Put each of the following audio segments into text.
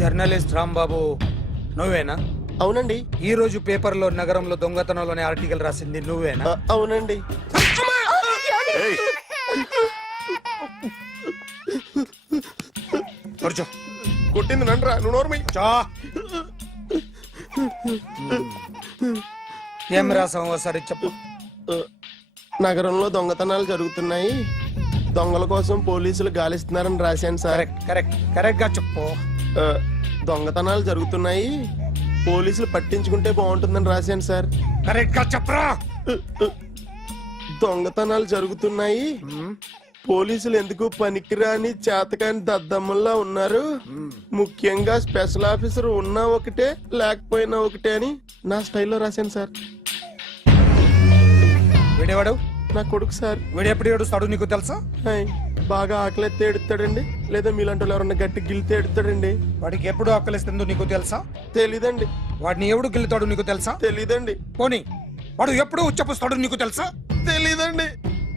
Journalist Rambabu నువ్వేనా? అవునండి. ఈ రోజు పేపర్లో నగరంలో దొంగతనంలోనే ఆర్టికల్ రాసింది నువ్వేనా? అవునండి. కూర్చో. కొట్టింది నండ్రా, నువ్వు నోర్మై. చా. ఏం రాసావు ఒకసారి చెప్పు. నగరంలో దొంగతనాలు జరుగుతున్నాయి, దొంగల కోసం పోలీసులు గాలిస్తున్నారని రాశాను సార్. కరెక్ట్ గా చెప్పు. దొంగతనాలు జరుగుతున్నాయి, పోలీసులు పట్టించుకుంటే బాగుంటుందని రాశాను సార్. కరెక్ట్ గా చెప్పరా. దొంగతనాలు జరుగుతున్నాయి, పోలీసులు ఎందుకు పనికిరాని చేతకాని దద్దమ్మల్లా ఉన్నారు, ముఖ్యంగా స్పెషల్ ఆఫీసర్ ఉన్నా ఒకటే లేకపోయినా ఒకటే అని నా స్టైల్లో రాశాను సార్. వీడేవాడు? నా కొడుకు సార్. వీడు ఎప్పుడు ఏడుస్తాడు నీకు తెలుసా? బాగా ఆకలిస్తే ఎడుతాడండి, లేదా మీలాంటి వాళ్ళు ఎవరన్నా గట్టి గిల్లితే ఎడుతాడండి. వాడికి ఎప్పుడు ఆకలిస్తుందో నీకు తెలుసా? తెలీదండి. వాడిని ఎవడు గిల్లుతాడు నీకు తెలుసా? తెలీదండి. పోనీ వాడు ఎప్పుడు ఉచ్చపుస్తాడు నీకు తెలుసా? తెలీదండి.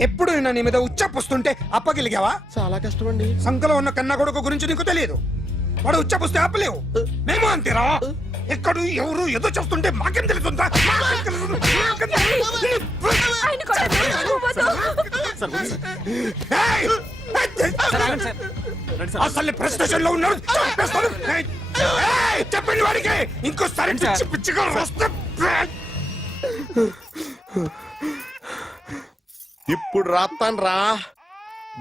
ఎప్పుడు నీ మీద ఉచ్చపుస్తుంటే అప్పగిలిగావా? చాలా కష్టం అండి. సంకలో ఉన్న కన్న కొడుకు గురించి నీకు తెలియదు. వాడు ఉచ్చపుస్తే ఆపలేవు. మేము అంతేరా. ఎక్కడు ఎవరు ఏదో చేస్తుంటే మాకేం తెలుస్తుందా? అసలు ప్రెస్టేషన్ లో ఉన్నాడు. చెప్పండి వాడికి ఇంకోసారి పిచ్చి పిచ్చిగా వస్తే. ఇప్పుడు రాత్తాను రా.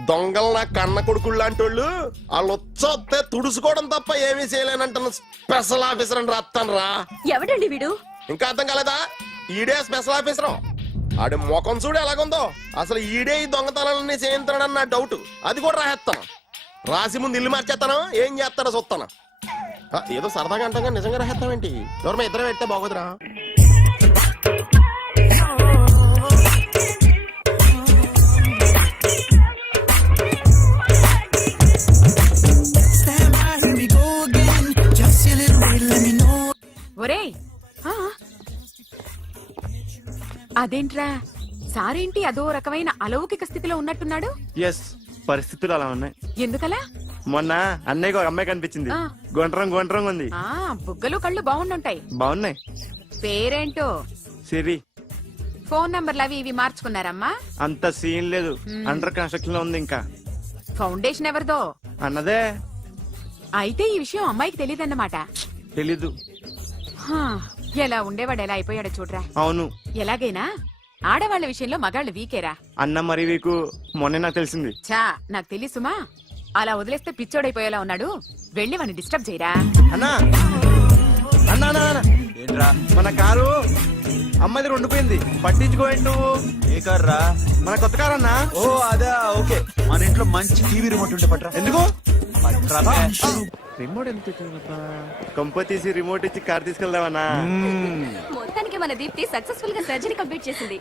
దొంగలు నా కన్న కొడుకులు లాంటి వాళ్ళు వాళ్ళు వచ్చొస్తే తుడుచుకోవడం తప్ప ఏమీ చేయలేనంటున్న స్పెషల్ ఆఫీసర్ అని రాత్తాను రా. ఎవడండి వీడు? ఇంకా అర్థం కాలేదా? ఈడే స్పెషల్ ఆఫీసర్. ఆడి ముఖం చూడు ఎలాగుందో. అసలు ఈడే ఈ దొంగతనాలన్నీ చేయించాడని నా డౌట్. అది కూడా రాసేస్తాను. రాసి ముందు ఇల్లు మార్చేస్తాను, ఏం చేస్తాడో చూస్తాను. ఏదో సరదాగా అంటాం కానీ నిజంగా రాసేస్తామేంటి? ఎవరు ఇద్దరం పెడితే బాగోదురా. ఒరేయ్, అదేంట్రా సారేంటి అదో రకమైన అలౌకిక స్థితిలో ఉన్నట్టున్నాడు? ఎస్, పరిస్థితులు అలా ఉన్నాయి. ఎందుకలా? మొన్న అన్నయ్యకు ఒక అమ్మాయి కనిపించింది. గుండ్రం ఉంది. బుగ్గలు కళ్ళు బాగుండుంటాయి. బాగున్నాయి. పేరేంటో? సిరి. ఫోన్ నంబర్లు అవి ఇవి మార్చుకున్నారమ్మా? అంత సీన్ లేదు, అండర్ కన్స్ట్రక్షన్ లో ఉంది. ఇంకా ఫౌండేషన్ ఎవరిదో? అన్నదే. అయితే ఈ విషయం అమ్మాయికి తెలియదన్నమాట. తెలీదు. ఎలా ఉండేవాడు ఎలా అయిపోయాడో చూడరా. అవును. ఎలాగైనా ఆడవాళ్ల విషయంలో మగాళ్ళు వీకేరా. అన్న మరి వీకు మొన్నే నాకు తెలిసింది. చా, నాకు తెలుసుమా. అలా వదిలేస్తే పిచ్చోడైపోయేలా ఉన్నాడు. వెళ్ళి వాడిని డిస్టర్బ్ చేయరా. అన్నా మన కారు అమ్మాయి ఉండిపోయింది, పట్టించుకోండి నువ్వు. ఏ కార్ రా? మన కొత్త కారు అన్నా. ఓ అదా, ఓకే. మన ఇంట్లో మంచి టీవీ రిమోట్ ఉంటే పట్రా. ఎందుకు? రిమోట్ ఎంత కంప తీసి రిమోట్ ఇచ్చి కార్ తీసుకెళ్దామన్నా. మొత్తానికి మన దీప్తి సక్సెస్ఫుల్ గా సర్జరీ కంప్లీట్ చేసింది.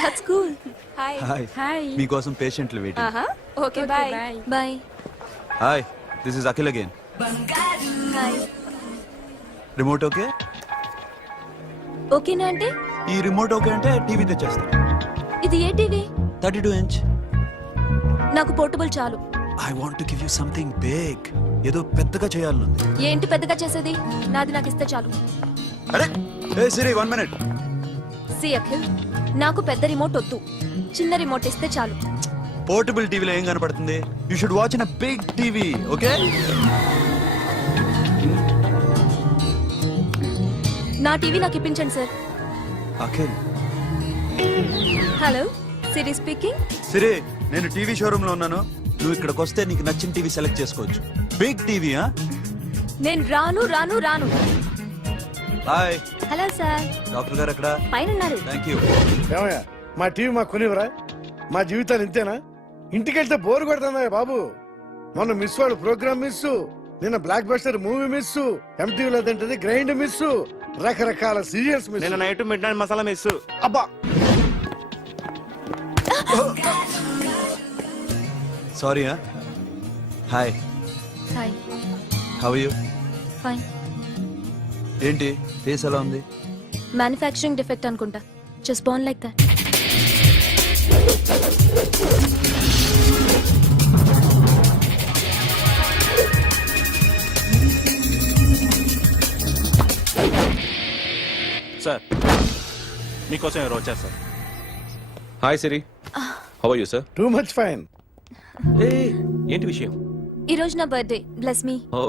That's cool. హాయ్. హాయ్. మీకోసం పేషెంట్లు waiting. Okay, bye. Bye. Hi, this is Akhil again. Hi. Remote okay? ఓకేనా అంటే? ఈ రిమోట్ ఓకే అంటే టీవీ తెచ్చేస్తా. ఇది ఏ టీవీ? 32 inch. నాకు పోర్టబుల్ చాలు. I want to give you something big. ఏదో పెద్దగా చేయాలనుంది. ఏంటి పెద్దగా చేసేది? నాది నాకు ఇస్తే చాలు. అరే ఏ సిరి, 1 minute. సి అఖిల్, నాకు పెద్ద రిమోట్ వద్దు, చిన్న రిమోట్ ఇస్తే చాలు. పోర్టబుల్ టీవీలో ఏం కనపడుతుంది? You should watch in a big TV, okay? నా టీవీ నాకు ఇప్పించండి sir. Akhil. Hello, Siri speaking. Siri, నేను టీవీ షోరూమ్ లో ఉన్నాను. నువ్వు ఇక్కడికి వస్తే నీకు నచ్చిన టీవీ సెలెక్ట్ చేసుకోవచ్చు. Big TV. నేను రాను. హాయ్. Hello sir. డాక్టర్ గారు ఎక్కడ? పైన ఉన్నారు. Thank you. ఏమయ్యా, మా టీవీ మాకు కొనివరా? మా జీవితాలు ఇంతేనా? ఇంటికెళ్తే బోర్ కొడుతుందా బాబు? మొన్న మిస్ వాళ్ళు ప్రోగ్రామ్ మిస్, నిన్న బ్లాక్ బస్టర్ మూవీ మిస్, ఎంటీవీలో తింటది గ్రైండ్ మిస్, రకరకాల సీరియల్స్ మిస్. నిన్న night midnight masala miss. అబ్బా, sorry. Hi. Hi. How are you? Fine. ఏంటి ఫేస్ ఎలా ఉంది? మ్యానుఫ్యాక్చరింగ్ డిఫెక్ట్ అనుకుంటా. Just born like that. Sir మీకోసం ఎవరు వచ్చారు sir? Hi Siri how are you sir? Too much fine. ఏంటి విషయం? ఈ రోజు నా birthday. Bless me. Oh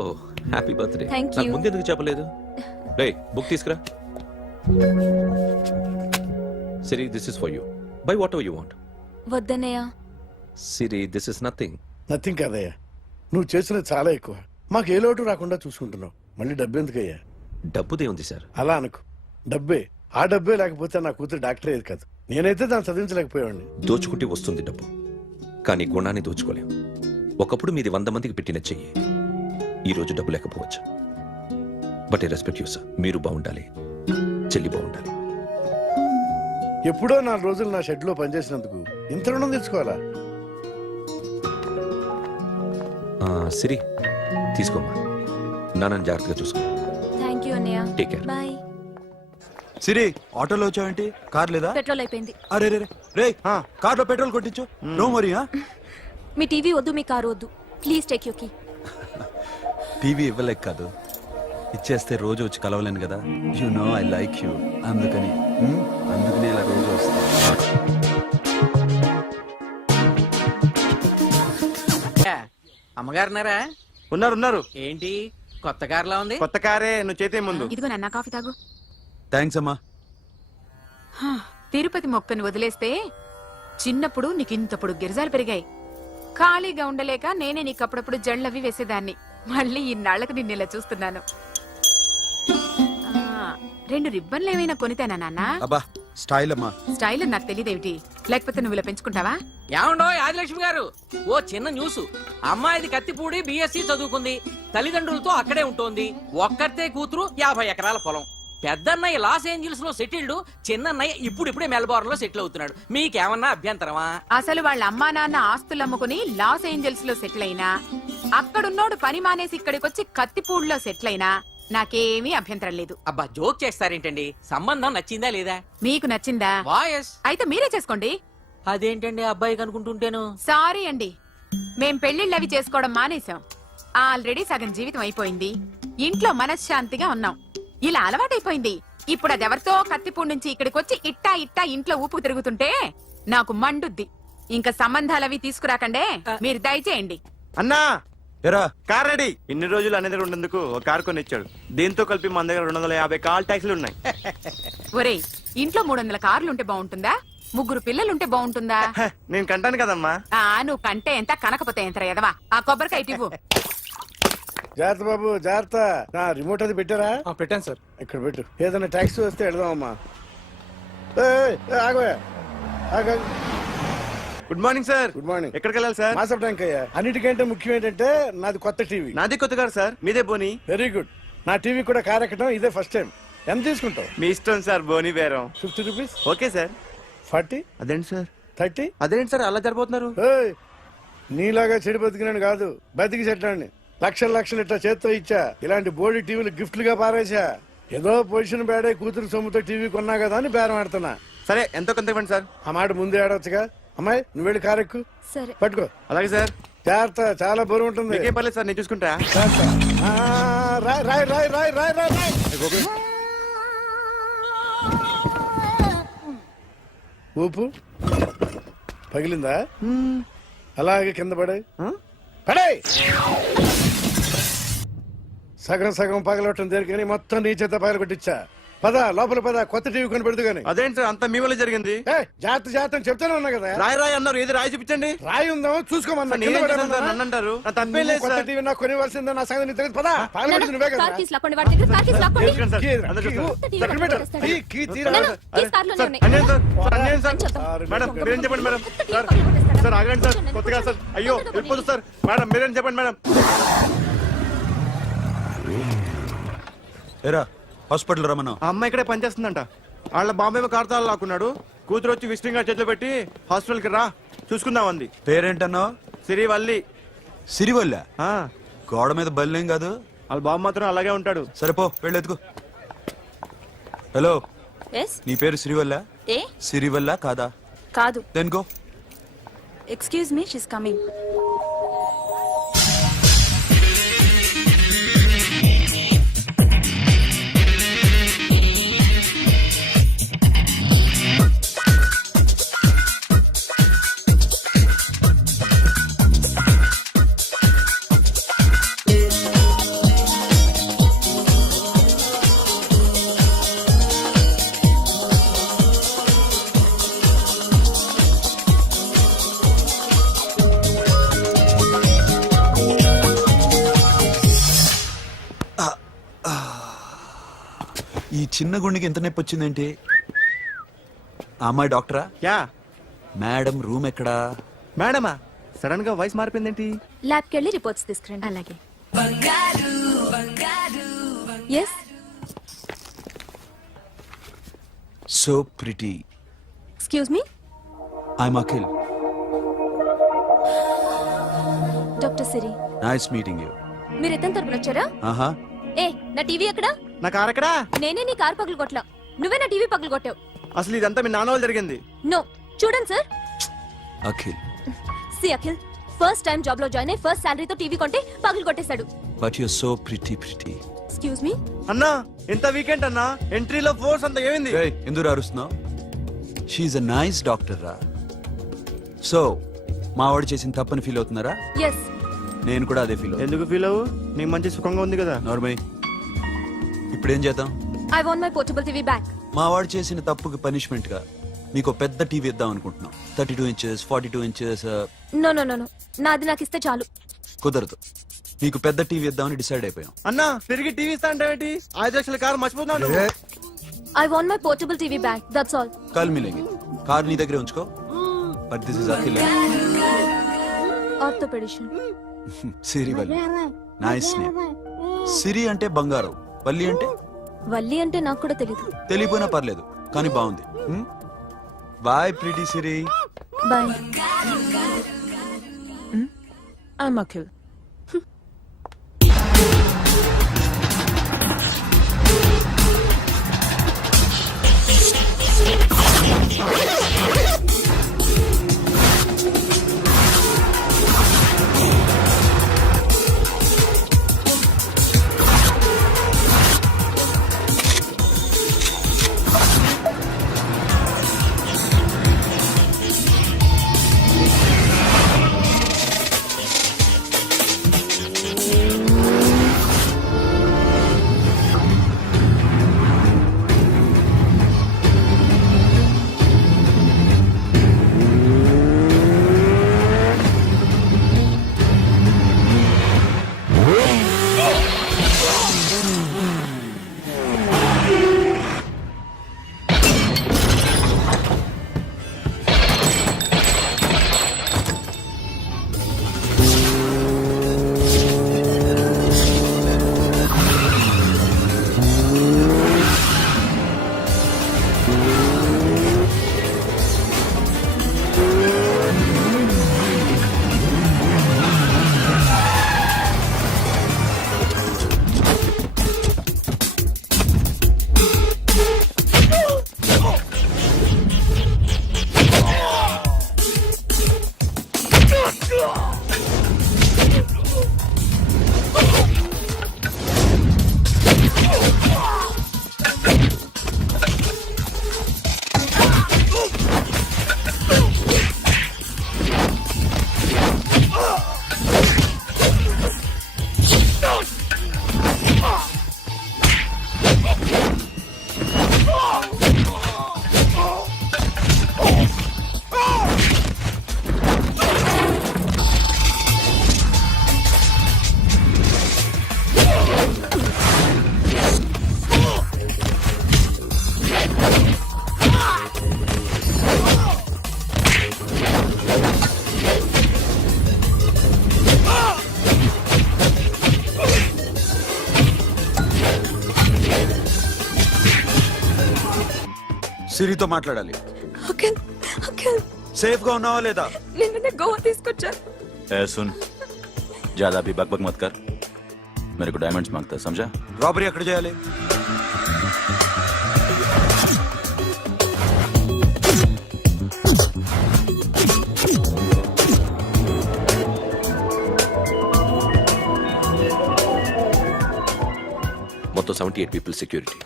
happy birthday. Thank నాకు you. ముందు ఎందుకు చెప్పలేదు? రే బుక్ తీసుకురా. Siri this is for you. Buy whatever you want. వద్దన్నయ్య. Siri this is nothing. Nothing కదయ్యా, నువ్వు చేసినది చాలా ఎక్కువ. మాకు ఏ లోటు రాకుండా చూసుకుంటున్నావు. మళ్ళీ డబ్బు ఎందుకయ్యా? డబ్బుదే ఉంది సార్. అలా అనుకు. డబ్బే. ఆ డబ్బే లేకపోతే నా కూతురు డాక్టర్ అయ్యేది కాదు. నేనైతే దాన్ని చదివించలేకపోయాడిని. దోచుకుంటే వస్తుంది డబ్బు, కానీ గుణాన్ని దోచుకోలేం. ఒకప్పుడు మీది 100 మందికి పెట్టిన చెయ్యి ఈ రోజు డబ్బు లేకపోవచ్చు. But I respect you sir. మీరు బాగుండాలి, చెల్లి బాగుండాలి. ఎప్పుడో 4 రోజులు నా షెడ్ లో పనిచేసినందుకు ఇంత రుణం తెచ్చుకోవాలా? సిరి తీసుకోమ్మా. నాన్నని జాగ్రత్తగా చూసుకో. థ్యాంక్ యూ అన్నయ్య. Take care. బాయ్. సిరి ఆటోలో వచ్చావేంటి? కార్ లేదా? పెట్రోల్ అయిపోయింది. అరే రే రే కార్లో పెట్రోల్ కొట్టించు. నో మరి. మీ టీవీ వద్దు, మీ కారు వద్దు. Please take you key. TV ఇవ్వలేక కాదు, ఇచ్చేస్తే రోజు వచ్చి కలవలేను కదా. You know I like you. అందుకని అందుకని ఇలా రోజు వస్తా. అమ్మగారున్నారా? ఉన్నారు ఉన్నారు. ఏంటి కొత్త కారులా ఉంది? కొత్త కారే, నువ్వు చేతే ముందు. ఇదిగో నాన్న కాఫీ తాగు. థ్యాంక్స్ అమ్మా. తిరుపతి మొక్కను వదిలేస్తే చిన్నప్పుడు నీకు ఇంతప్పుడు గిరిజాలు పెరిగాయి. ఖాళీగా ఉండలేక నేనే నీకు అప్పుడప్పుడు జళ్ళవి వేసేదాన్ని. మళ్ళీ ఇన్నాళ్లకు నిన్ను ఇలా చూస్తున్నాను. 2 రిబ్బన్లు ఏమైనా కొనితేనా నాన్న? అబ్బా స్టైల్ అమ్మా. స్టైల్ నాకు తెలియదేమిటి? లేకపోతే నువ్వు ఇలా పెంచుకుంటావా? ఏమండో ఆదిలక్ష్మి గారు, ఓ చిన్న న్యూస్. అమ్మాయిది కత్తిపూడి బిఎస్సి చదువుకుంది, తల్లిదండ్రులతో అక్కడే ఉంటోంది. ఒక్కతే కూతురు, 50 ఎకరాల పొలం. పెద్దన్నయ్య లాస్ ఏంజల్స్ లో సెటిల్డ్, చిన్నన్నయ్య ఇప్పుడిప్పుడే మెల్బోర్న్ లో సెటిల్ అవుతున్నాడు. మీకేమన్నా అభ్యంతరమా? అసలు వాళ్ళ అమ్మా నాన్న ఆస్తులు అమ్ముకుని లాస్ ఏంజల్స్ లో సెటిల్ అయినా, అక్కడున్నోడు పని మానేసి ఇక్కడికొచ్చి కత్తిపూడిలో సెటిల్ అయినా నాకేమీ అభ్యంతరం లేదు. అబ్బా జోక్ చేస్తారేంటండి? సంబంధం నచ్చిందా లేదా? మీకు నచ్చిందా? వాయస్. అయితే మీరే చేసుకోండి. అదేంటండి అబ్బాయి కనుకుంటుంటేను? సారీ అండి, మేం పెళ్లిళ్ళవి చేసుకోవడం మానేశాం. ఆల్రెడీ సగం జీవితం అయిపోయింది. ఇంట్లో మనశ్శాంతిగా ఉన్నాం. ఇలా అలవాటైపోయింది. ఇప్పుడు అదెవరితో కత్తిపూడి నుంచి ఇక్కడికొచ్చి ఇట్టా ఇట్టా ఇంట్లో ఊపుకు తిరుగుతుంటే నాకు మండుద్ది. ఇంకా సంబంధాలవి తీసుకురాకండే, మీరు దయచేయండి. అన్నా ఎరా కార్ రెడీ. ఇన్ని రోజులు అనే దగ్గర ఉండేందుకు ఒక కార్ కొని ఇచ్చాడు. దీంతో కలిపి మన దగ్గర 250 కాల్ ట్యాక్సీలు ఉన్నాయి. ఒరేయ్, ఇంట్లో 300 కార్లుంటే బాగుంటుందా? 3 పిల్లలుంటే బాగుంటుందా? హ, నేను కంటాను కదమ్మా. నువ్వు కంటే ఎంత కనకపోతే ఎంత ఎదవా. ఆ కొబ్బరికాయ ఇవ్వు. జాగ్రత్త బాబు జాగ్రత్త. నా రిమోట్ అది పెట్టారా? పెట్టాను సార్. ఇక్కడ పెట్టు. ఏదైనా ట్యాక్సీ వస్తే వెళదామమ్మా. ఆగోయా. Good morning sir. Good morning. ఎక్కడికి వెళ్ళాలి సార్? మాసప్ ట్యాంక్ అయ్యా. అన్నిటికంటే ముఖ్యం ఏంటంటే నాది కొత్త టీవీ. నాది కొత్త కారు సార్, మీదే బోని. Very good. నా టీవీ కూడా కార్ ఎక్కడం ఇదే ఫస్ట్ టైం. ఎంత తీసుకుంటావు? మీ ఇష్టం సార్, బోని బేరం. 50 రూపీస్. Okay sir. 40, అదేంటి సార్? 30. అదేంటి సార్ అలా జరిపోతున్నారు? నీలాగా చెడు బతికినాను కాదు, బతికి చెట్టాన్ని. లక్షలు ఇట్లా చేత్తో ఇచ్చా. ఇలాంటి బోడి టీవీలు గిఫ్ట్లుగా పారేసా. ఏదో పొజిషన్ బేడే కూతురు సొమ్ముతో టీవీ కొన్నా కదా అని బేరం ఆడుతున్నా. సరే ఎంతో కొంత ఇవ్వండి సార్. ఆ మాట ముందే ఆడవచ్చుగా. అమ్మాయి నువ్వు వెళ్ళి కారు ఎక్కు. సరే. పట్టుకో. అలాగే సార్. జాగ్రత్త, చాలా బరువు ఉంటుంది. మీకేం పర్లేదు సార్, నేను చూసుకుంటా. జాగ్రత్త. రాయ్ రాయ్ రాయ్ రాయ్ రాయ్ రాయ్ రాయ్. ఊపు పగిలిందా? అలాగే కింద పడే పడే. సగం పగలవటం దేనికని మొత్తం నీ చేత పగల కొట్టించా. పద లోపల పద, కొత్త టీవీ కొని పెడదు గాని. అదేంటి సార్ అంతా మీ వల్ల జరిగింది? జాగ్రత్త చెప్తానే ఉన్నా కదా. రాయి అన్నారు, ఏది రాయి చూపించండి. రాయి ఉందా చూసుకోమన్నా. నన్ను అంటారు, తప్పేం లేదు కొత్త సార్. టీవీ నాకు కొనివ్వాల్సిందే. నా సంగతి నీకు తెలియదు. పద పగలగొట్టింది నువ్వే కదా. కార్ కీస్ లాక్కోండి, వాడి దగ్గర కార్ కీస్ లాక్కోండి. తీసుకురండి సార్. అందరూ చూస్తారు. ఎక్కడ పెట్టు? కీ తీరా. నాన్న, కీస్ కార్లోనే ఉన్నాయి. అన్యాయం సార్, సార్, అన్యాయం సార్. సార్, మేడం మీరేం చెప్పండి మేడం. కొత్త సార్ టీవీ కొనిపెట్టేస్తారా? సార్ ఆగండి సార్, కొత్తగా సార్. అయ్యో వెళ్ళిపోతుంది సార్. మేడం మీరేం చెప్పండి మేడం. ఎరా హాస్పిటల్ రమ్మను. ఆ అమ్మాయి ఇక్కడే పనిచేస్తుందంట. వాళ్ళ బాంబేమో కార్తాలు లాక్కున్నాడు. కూతురు వచ్చి విజిటింగ్ కార్డ్ చేతిలో పెట్టి హాస్పిటల్కి రా చూసుకుందాం అంది. పేరేంటన్నావు? సిరివల్లి. సిరివల్ల? ఆ, గోడ మీద బల్లేం కాదు. వాళ్ళ బాబు మాత్రం అలాగే ఉంటాడు. సరిపో వెళ్ళెత్తుకు. Hello, yes. నీ పేరు సిరివల్ల? ఏ సిరివల్ల కాదా? కాదు. Then go. Excuse me, she's coming. ఈ చిన్న గుండెకి ఎంత నొప్పి వచ్చిందేంటి? ఆ అమ్మాయి డాక్టరా? యా. మేడం రూమ్ ఎక్కడా? మేడమా? సడన్ గా వాయిస్ మారిపోయిందేంటి? ల్యాబ్కి వెళ్ళి రిపోర్ట్స్ తీసుకురండి. అలాగే. Yes. So pretty. Excuse me, I'm Akhil. Doctor Siri. Nice meeting you. మీరు ఎత్తని తరపున వచ్చారా? ఆహా. ఏ, నా టీవీ ఎక్కడా? నా కార్ ఎక్కడా? నేనే నీ కార్ పగలు కొట్టలా, నువ్వే నా టీవీ పగలు కొట్టావు. అసలు ఇదంతా మీ నాన్న వాళ్ళు జరిగింది. నో, చూడండి sir. Akhil. See Akhil, first time job లో జాయిన్ అయ్యి ఫస్ట్ సాలరీతో టీవీ కొంటే పగలు కొట్టేశాడు. But you so pretty. Excuse me. అన్నా ఎంత వీకెండ్ అన్నా, ఎంట్రీలో ఫోర్స్ అంత ఏమైంది? ఎందుకు అరుస్తున్నావు? షీఈ్ అ నైస్ డాక్టర్ రా. సో మావాడు చేసిన తప్పని ఫీల్ అవుతున్నారా? ఎస్. నేను కూడా అదే ఫీల్. ఎందుకు ఫీల్ అవ్వు? నీకు మంచి సుఖంగా ఉంది కదా. నార్మల్. ఇప్పుడేం చేద్దాం? I want my portable TV back. మావాడు చేసిన తప్పుకి పనిష్మెంట్ గా మీకు పెద్ద టీవీ ఇద్దాం అనుకుంటున్నాం. 32 inches, 42 inches. No no no no, నాది నాకు ఇస్తే చాలు. కుదరదు. మీకు పెద్ద టీవీ ఇద్దామని డిసైడ్ అయిపోయాం. అన్నా తిరిగి టీవీ ఇస్తా అంటే 5 లక్షల కారు మర్చిపోతున్నాడు. I want my portable TV back, that's all. కల్ మిలేంగి. కార్ నీ దగ్గరే ఉంచుకో. But this is Akhil. Orthopaedician. Siri Valli. Nice name. Siri అంటే బంగారం, వల్లి అంటే? వల్లి అంటే నాకు కూడా తెలీదు. తెలియపోయినా పర్లేదు, కానీ బాగుంది. Bye pretty Siri. Bye. I'm Akhil. సిరితో మాట్లాడాలి. అఖిల్, అఖిల్, సేఫ్ గా ఉన్నావా లేదా? నిన్న గోవా తీసుకొచ్చారు. ए सुन, ज्यादा भी बकबक मत कर. मेरे को डायमंड्स मांगता है, समझा? రాబరీ ఎక్కడ చేయాలి? 78 people security.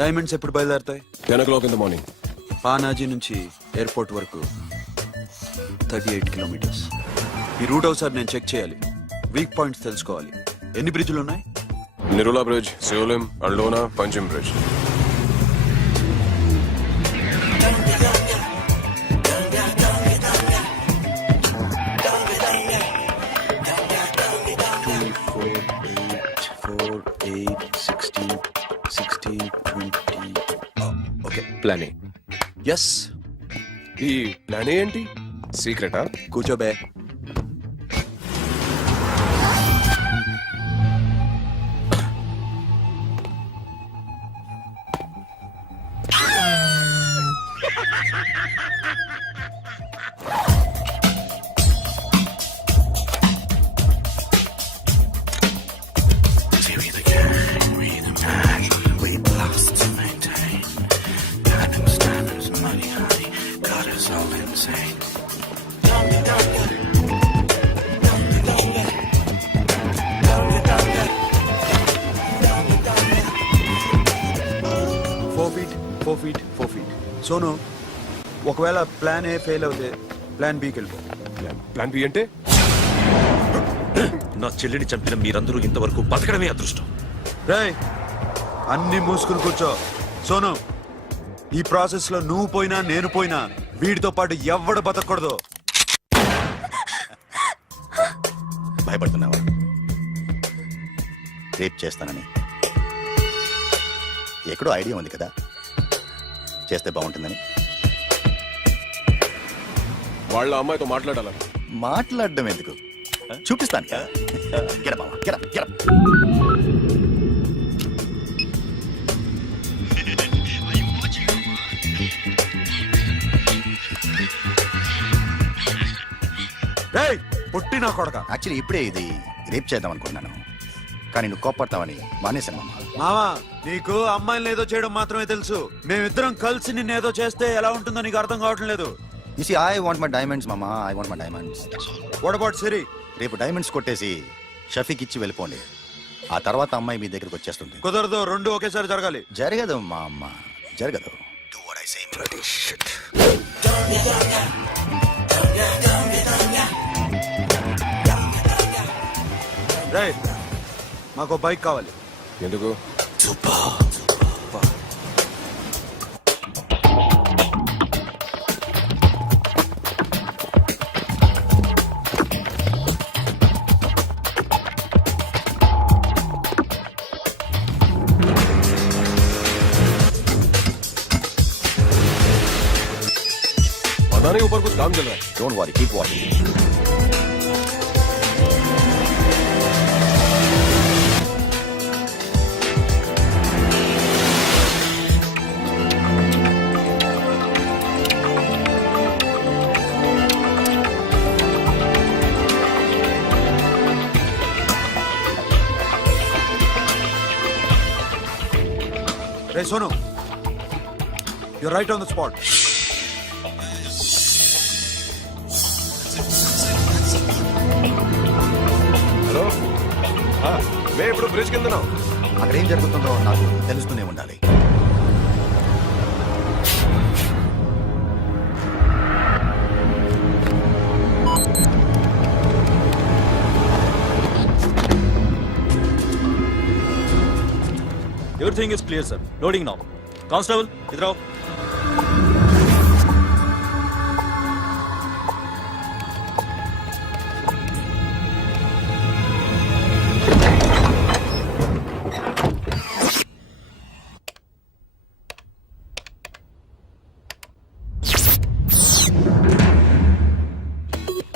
డైమండ్స్ ఎప్పుడు బయలుదేరుతాయి? 10 o'clock in the morning. Panaji నుంచి ఎయిర్పోర్ట్ వరకు 38 కిలోమీటర్స్. ఈ రూట్ ఒకసారి నేను చెక్ చేయాలి, వీక్ పాయింట్స్ తెలుసుకోవాలి. ఎన్ని బ్రిడ్జ్లు ఉన్నాయి? Nirula Bridge, Seolim, Aldona, Panjim Bridge. Okay, plan A. Yes. ఈ ప్లాన్ ఏంటి? సీక్రెటా? కూర్చోబే. Four feet. సోను, ఒకవేళ ప్లాన్ ఏ ఫెయిల్ అవుతే ప్లాన్ బికి వెళ్ళిపో. ప్లాన్ బి అంటే? నా చెల్లిని చంపిన మీరందరూ ఇంతవరకు బతకడమే అదృష్టం. రేయ్, అన్ని మూసుకుని కూర్చో. సోను, ఈ ప్రాసెస్ లో నువ్వు పోయినా నేను పోయినా వీడితో పాటు ఎవ్వడు బతకూడదు. భయపడుతున్నావా? రేప్ చేస్తానని ఎక్కడో ఐడియా ఉంది కదా, చేస్తే బాగుంటుందని. వాళ్ళ అమ్మాయితో మాట్లాడాలని. మాట్లాడడం ఎందుకు, చూపిస్తాను కదా. Get up, మామ, get up, get up. రేయ్, పొట్టి నా కొడక. యాక్చువల్లీ ఇప్పుడే ఇది రేప్ చేద్దాం అనుకున్నాను, కానీ నువ్వు కోపడతావని మానేశాను మామ. మావా, నీకు అమ్మాయిని ఏదో చేయడం మాత్రమే తెలుసు. మేమిద్దరం కలిసి నిన్నేదో చేస్తే ఎలా ఉంటుందో నీకు అర్థం కావటం లేదు. You see, I want my diamonds, mama. I want my diamonds. What about Siri? రేపు డైమండ్స్ కొట్టేసి షఫీక్ ఇచ్చి వెళ్ళిపోండి. ఆ తర్వాత అమ్మాయి మీ దగ్గరకు వచ్చేస్తుంది. కుదరదు, రెండు ఒకేసారి జరగాలి. జరగదు మా అమ్మ, జరగదు. Do what I say. Bloody shit. రేయ్, మాకు బైక్ కావాలి. ఎందుకు? पता नहीं ऊपर कुछ काम चल रहा है. Don't worry, keep watching. Hey, Sonu, you're right on the spot. Hello, మేము ఇప్పుడు బ్రిడ్జ్ కింద ఉన్నాం. అక్కడ ఏం జరుగుతుందో నాకు తెలుస్తూనే ఉండాలి. Everything is clear, sir. Loading now. Constable, idhar aao.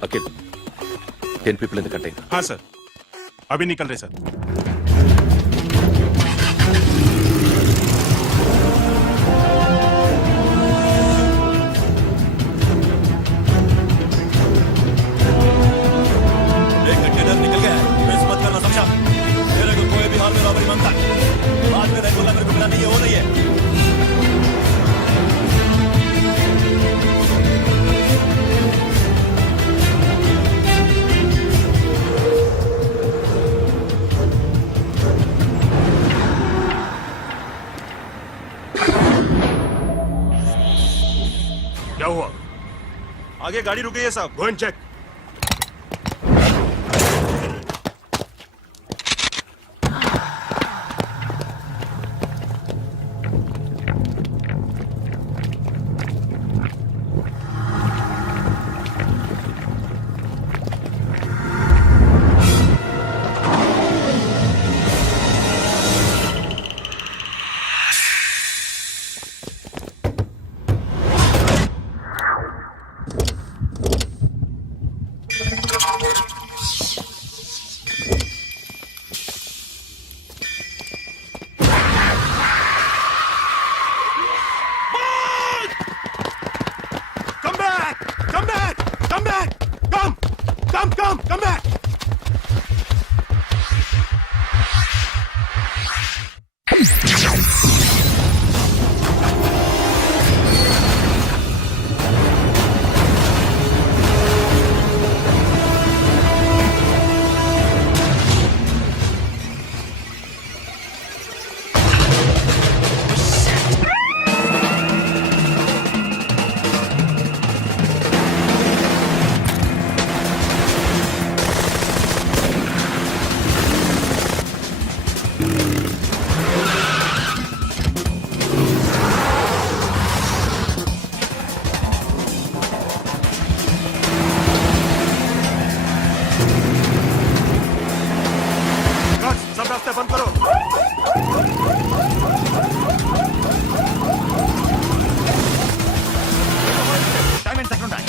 Akhil, 10 people in the container. हाँ सर, अभी निकल रहे सर. एक कंटेनर निकल गया है. मिस मत करना, समझा? मेरे को कोई भी हाल में रॉबरी मांगता है. बाद में रेगुलर मेरे को मिला नहीं है, वो नहीं है. क्या हुआ? आगे गाड़ी रुक गई है साहब. Go and check. Come back! Come back! Come back! Come back! Guards, सब रास्ते बंद करो. Diamonds ఎక్కడ ఉన్నాయి?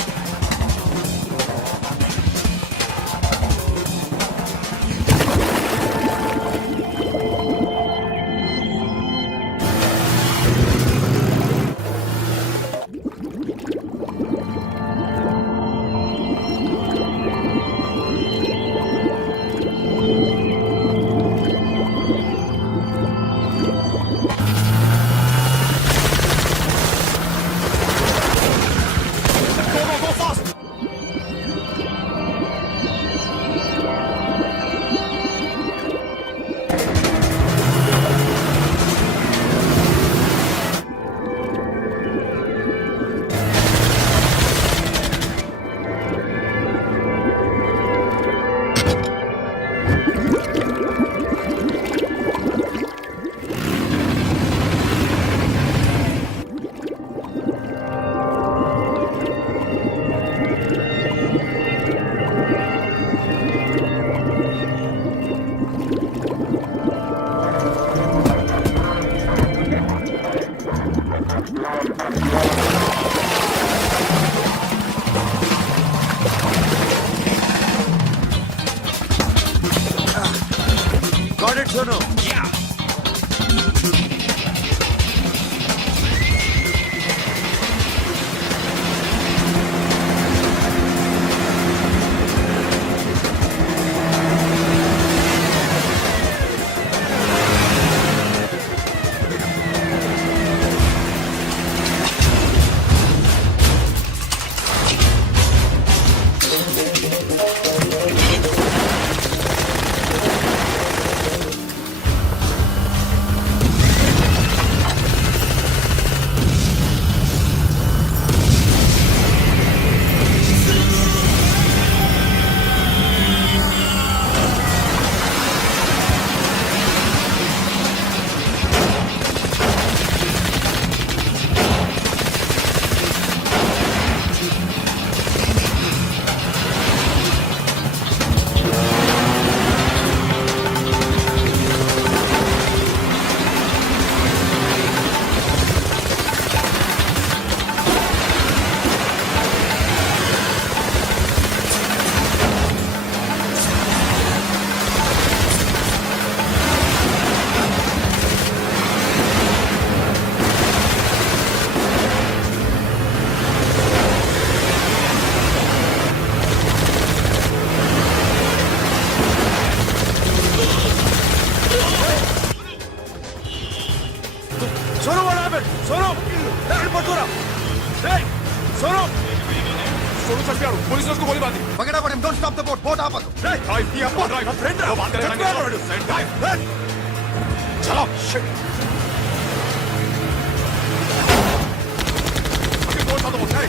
Go fast! Got it, Sono. Sono, what happened? Sono! Hey, Patura! Hey! Sono! Sonu चंपियारू पुलिस ने उसको गोली मारी. Forget about him. Don't stop the boat. Boat ఆపదు. ड्राइव किया ड्राइव. friend, वो बात करेंगे. ड्राइव. चलो. Shit. Okay, go to the boat. Hey,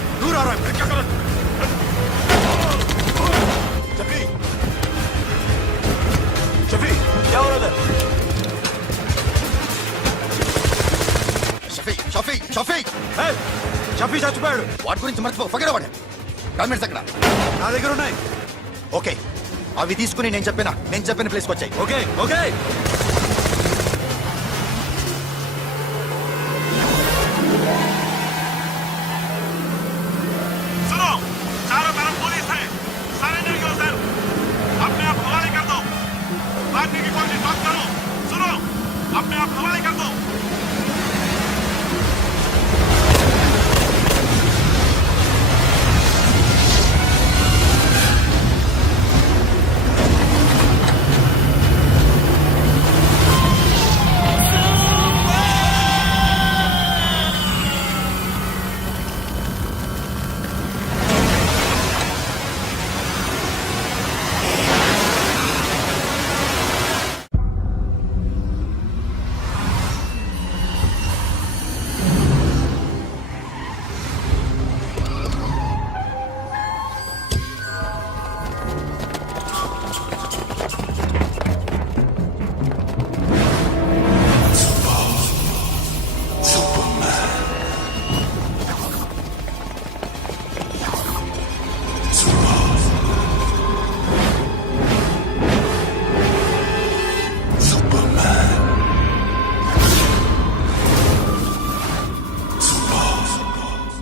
Shafi చచ్చిపోయాడు. వాటి గురించి మర్చిపో, ఫగరే వాడే. డాక్యుమెంట్స్ అక్కడ నా దగ్గర ఉన్నాయి. ఓకే, అవి తీసుకుని నేను చెప్పిన ప్లేస్కి వచ్చాయి. Okay okay. सुनो, चारों तरफ पुलिस है, सरेंडर करो सर, अपने आप हवाले कर दो, भागने की कोशिश मत करो, सुनो, अपने आप हवाले कर दो.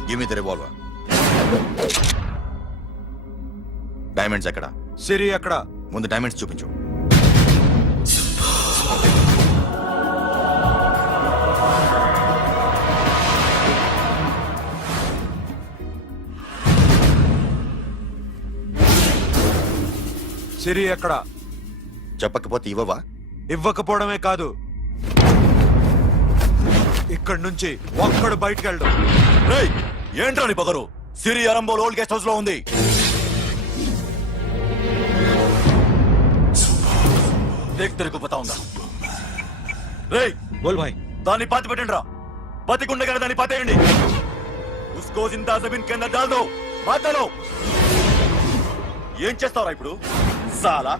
Give me the revolver. Diamonds ఎక్కడ? సిరి ఎక్కడ? ముందు డైమండ్స్ చూపించు. సిరి ఎక్కడ? చెప్పకపోతే ఇవ్వవా? ఇవ్వకపోవడమే కాదు, ఇక్కడి నుంచి ఒక్కడు బయటకు వెళ్ళడు. రేయ్, ఏంట్రా నీ పొగరు? సిరి అరంబోల్ ఓల్డ్ గెస్ట్ హౌస్ లో ఉంది. దేక్ తెరకు పతా ఉందా? రేయ్ బోల్ భాయ్. దాన్ని పాతి పెట్టండి రా. బతికుండగానే దాన్ని పాతేయండి. ఉస్కో జిందా జమీన్ కే అందర్ డాల్ దో. మాటలో ఏం చేస్తావురా ఇప్పుడు? సాలా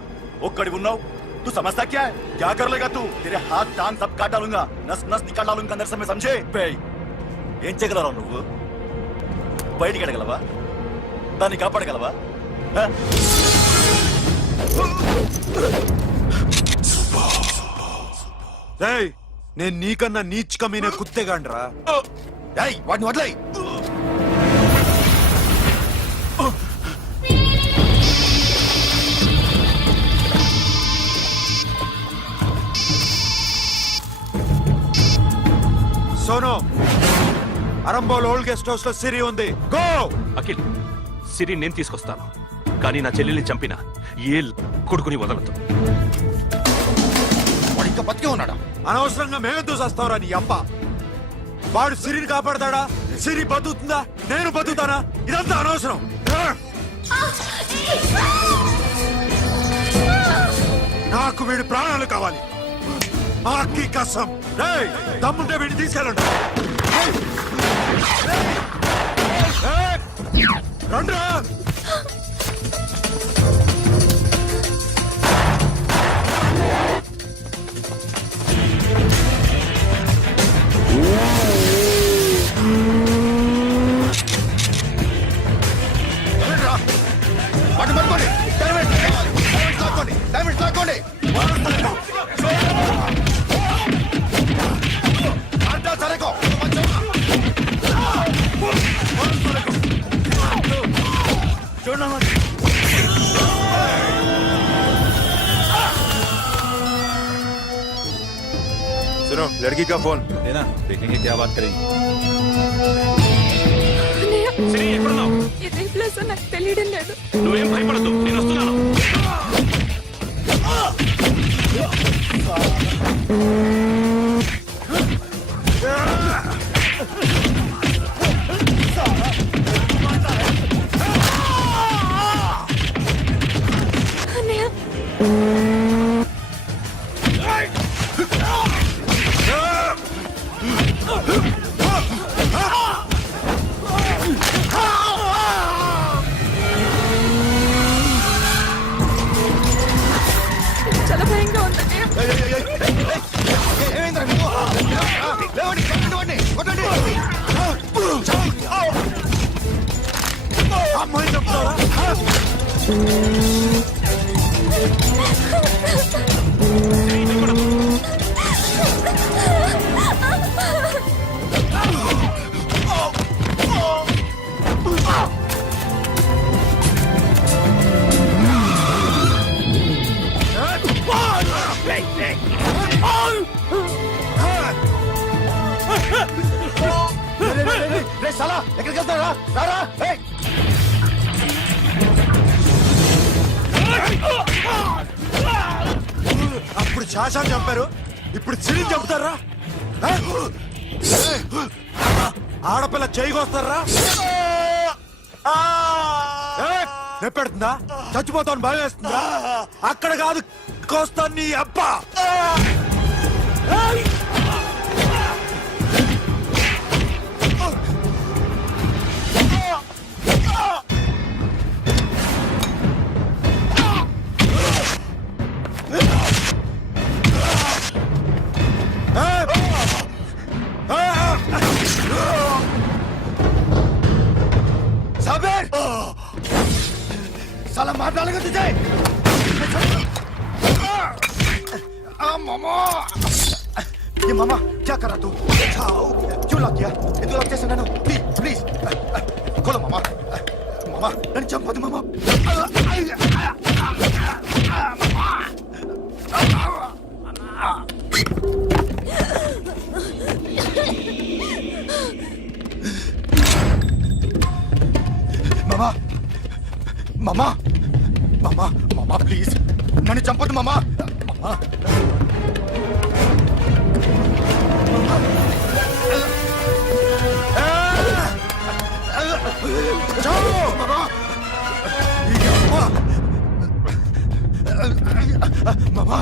ఒక్కడి ఉన్నావు. तू समझता क्या है? क्या कर लेगा तू? तेरे हाथ टांग सब काट डालूंगा, नस नस निकाल डालूंगा अंदर से, मैं समझे? ఏం చేయగలరా నువ్వు? బయటికి ఎడగలవా? దాన్ని కాపాడగలవా? నేను నీకన్నా నీచ్ కమీనే కుత్తేగాండ్రా. వాటిని వదిలేయ్. Sono, Arambol old guest house లో సిరి ఉంది. గో. అఖిల్, సిరి నేను తీసుకొస్తాను, కానీ నా చెల్లెల్ని చంపిన ఏ కొడుకుని వదలదు. వాడు ఇంకా బతికే ఉన్నాడా? అనవసరంగా మేమెందుకు చేస్తావురా నీ అబ్బ? వాడు సిరిని కాపాడతాడా? సిరి బతుకుతుందా? నేను బతుకుతానా? ఇదంతా అనవసరం. నాకు వీడి ప్రాణాలు కావాలి. ఆకి కసం. రేయ్, దమ్ముంటే వీడిని తీసుకెళ్ళండి. రండ్రా. వాటిని పట్టుకోండి. డైమండ్స్ లాక్కోండి. డైమండ్స్ లాక్కోండి. సరేకో सुनो, लड़की का फोन देना, देखेंगे क्या बात करेंगे. ఇదే ప్లేస్ నాకు తెలియడం లేదు. నువ్వేం భయపడద్దు, నేను వస్తున్నాను. చాలా భయంగా ఉందండి. అమ్మాయి చెప్తారా ఎక్కడికి వెళ్తారా రారా అప్పుడు శాశాన్ని చంపారు ఇప్పుడు సిరిని చంపుతారా ఆడపిల్ల చేయకొస్తారా నెప్పెడుతుందా చచ్చిపోతాను భయం వేస్తుందా అక్కడ కాదు కోస్తాను నీ అబ్బా साबिर साला मार डालेगा तुझे मामा ये मामा क्या कर रहा तू क्यों लॉक किया ये तो लॉक कैसे नैनो प्लीज प्लीज खोलो मामा मामा नन्ను చంపొద్దు मामा मामा मामा मामा मामा प्लीज నన్ను చంపొద్దు मामा मामा मामा